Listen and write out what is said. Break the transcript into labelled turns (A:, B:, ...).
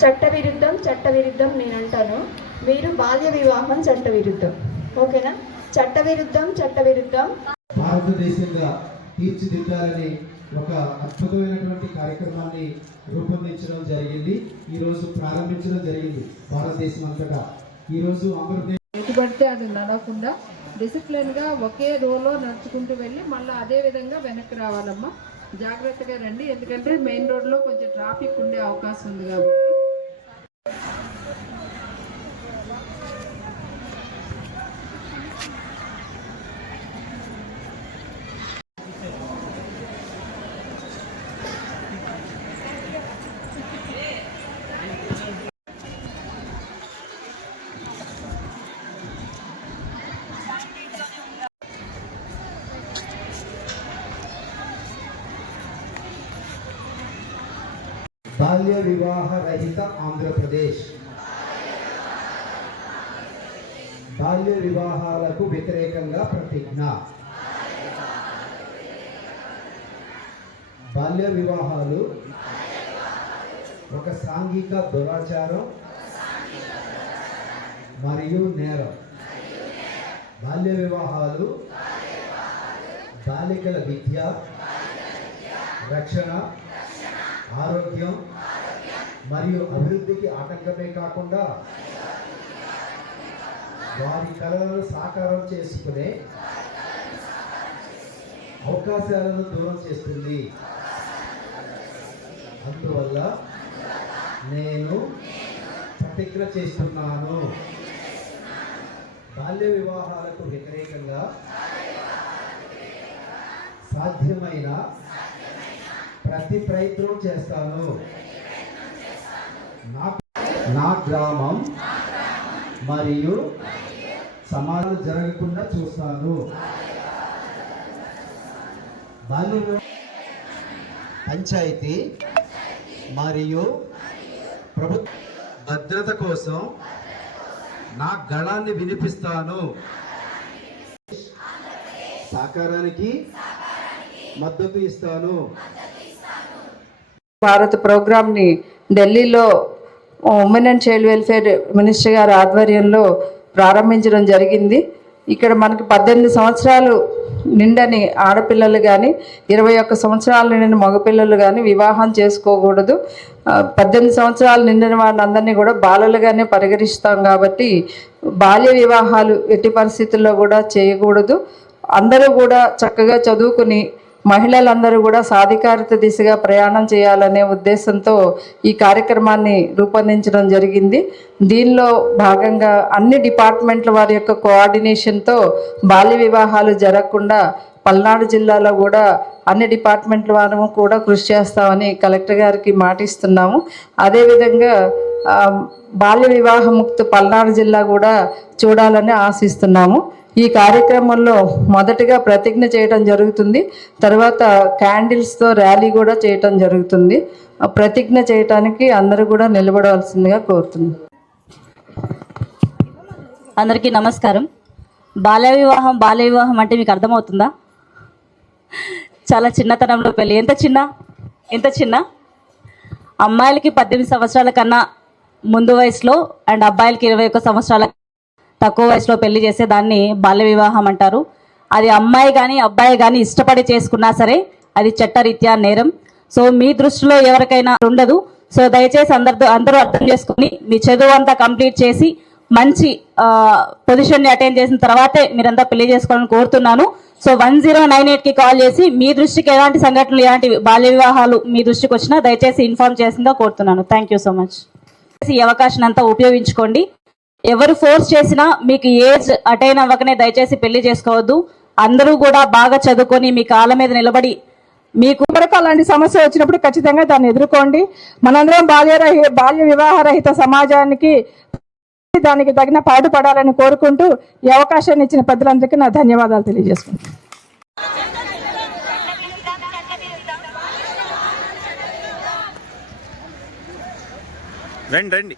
A: చట్టవిరుద్ధం చట్టవిరుద్ధం నేను అంటాను మీరు బాల్య వివాహం చట్టవిరుద్ధం. ఓకేనా? చట్టవిరుద్ధం చట్టవిరుద్ధం.
B: భారతదేశంగా తీర్చిదిద్దాలని ఒక అద్భుతమైనటువంటి కార్యక్రమాన్ని రూపొందించడం జరిగింది. ఈరోజు ప్రారంభించడం జరిగింది భారతదేశం అంతటా. ఈరోజు ఆంధ్రప్రదేశ్
C: ఎటు పడితే అది నడవకుండా డిసిప్లిన్గా ఒకే రోలో నడుచుకుంటూ వెళ్ళి మళ్ళీ అదే విధంగా వెనక్కి రావాలమ్మా. జాగ్రత్తగా రండి ఎందుకంటే మెయిన్ రోడ్లో కొంచెం ట్రాఫిక్ ఉండే అవకాశం ఉంది కాబట్టి.
B: బాల్య వివాహ రహిత ఆంధ్రప్రదేశ్. బాల్య వివాహాలకు వ్యతిరేకంగా ప్రతిజ్ఞ. బాల్య వివాహాలు ఒక సాంఘిక దురాచారం మరియు నేరం. బాల్య వివాహాలు బాలికల విద్య రక్షణ ఆరోగ్యం మరియు అభివృద్ధికి ఆటంకమే కాకుండా వారి కళలను సాకారం చేసుకునే అవకాశాలను దూరం చేస్తుంది. అందువల్ల నేను ప్రతిజ్ఞ చేస్తున్నాను. బాల్య వివాహాలకు వ్యతిరేకంగా సాధ్యమైన ప్రతి ప్రయత్నం చేస్తాను. నా నా గ్రామం మరియు సమాజం జరగకుండా చూస్తాను. బాల్య పంచాయతీ మరియు ప్రభుత్వ భద్రత కోసం నా గళాన్ని వినిపిస్తాను. సాకారానికి మద్దతు ఇస్తాను.
C: భారత్ ప్రోగ్రామ్ని ఢిల్లీలో women and child welfare minister గారి ఆధ్వర్యంలో ప్రారంభించడం జరిగింది. ఇక్కడ మనకి పద్దెనిమిది సంవత్సరాలు నిండని ఆడపిల్లలు కానీ ఇరవై ఒక్క సంవత్సరాలు నిండిన మగపిల్లలు కానీ వివాహం చేసుకోకూడదు. పద్దెనిమిది సంవత్సరాలు నిండిన వారిని అందరినీ కూడా బాలలుగానే పరిగణిస్తాం కాబట్టి బాల్య వివాహాలు ఎట్టి పరిస్థితుల్లో కూడా చేయకూడదు. అందరూ కూడా చక్కగా చదువుకుని మహిళలందరూ కూడా సాధికారిత దిశగా ప్రయాణం చేయాలనే ఉద్దేశంతో ఈ కార్యక్రమాన్ని రూపొందించడం జరిగింది. దీనిలో భాగంగా అన్ని డిపార్ట్మెంట్ల వారి యొక్క కోఆర్డినేషన్తో బాల్య వివాహాలు జరగకుండా పల్నాడు జిల్లాలో కూడా అన్ని డిపార్ట్మెంట్ల వారు కూడా కృషి చేస్తామని కలెక్టర్ గారికి మాటిస్తున్నాము. అదేవిధంగా బాల్య వివాహ వివాహముక్త పల్నాడు జిల్లా కూడా చూడాలని ఆశిస్తున్నాము. ఈ కార్యక్రమంలో మొదటగా ప్రతిజ్ఞ చేయటం జరుగుతుంది. తర్వాత క్యాండిల్స్తో ర్యాలీ కూడా చేయటం జరుగుతుంది. ప్రతిజ్ఞ చేయటానికి అందరూ కూడా నిలబడవలసిందిగా కోరుతుంది
D: అందరికీ నమస్కారం. బాల్య వివాహం బాల్య వివాహం అంటే మీకు అర్థమవుతుందా? చాలా చిన్నతనంలో పెళ్ళి. ఎంత చిన్న? ఎంత చిన్న? అమ్మాయిలకి పద్దెనిమిది సంవత్సరాల కన్నా ముందు వయసులో అండ్ అబ్బాయిలకి ఇరవై ఒక్క సంవత్సరాల తక్కువ వయసులో పెళ్ళి చేసే దాన్ని బాల్య వివాహం అంటారు. అది అమ్మాయి కానీ అబ్బాయి కానీ ఇష్టపడి చేసుకున్నా సరే అది చట్టరీత్యా నేరం. సో మీ దృష్టిలో ఎవరికైనా ఉండదు. సో దయచేసి అందరు అందరూ అర్థం చేసుకుని మీ చదువు అంతా కంప్లీట్ చేసి మంచి పొజిషన్ని అటెండ్ చేసిన తర్వాతే మీరంతా పెళ్ళి చేసుకోవాలని కోరుతున్నాను. సో వన్ జీరో నైన్ ఎయిట్కి కాల్ చేసి మీ దృష్టికి ఎలాంటి సంఘటనలు ఎలాంటి బాల్య వివాహాలు మీ దృష్టికి వచ్చినా దయచేసి ఇన్ఫార్మ్ చేసిందో కోరుతున్నాను. Thank you so much. ఈ అవకాశం అంతా ఉపయోగించుకోండి. ఎవరు ఫోర్స్ చేసినా మీకు ఏజ్ అటైన్ అవ్వకనే దయచేసి పెళ్ళి చేసుకోవద్దు. అందరూ కూడా బాగా చదువుకొని మీ కాళ్ళ మీద నిలబడి మీకు
E: వరకు అలాంటి సమస్య వచ్చినప్పుడు ఖచ్చితంగా దాన్ని ఎదుర్కోండి. మనందరం బాల్య రహి- బాల్య వివాహ రహిత సమాజానికి దానికి తగిన పాటుపడాలని కోరుకుంటూ ఈ అవకాశాన్ని ఇచ్చిన పెద్దలందరికీ నా ధన్యవాదాలు తెలియజేసుకుంటాను
F: రండి రండి.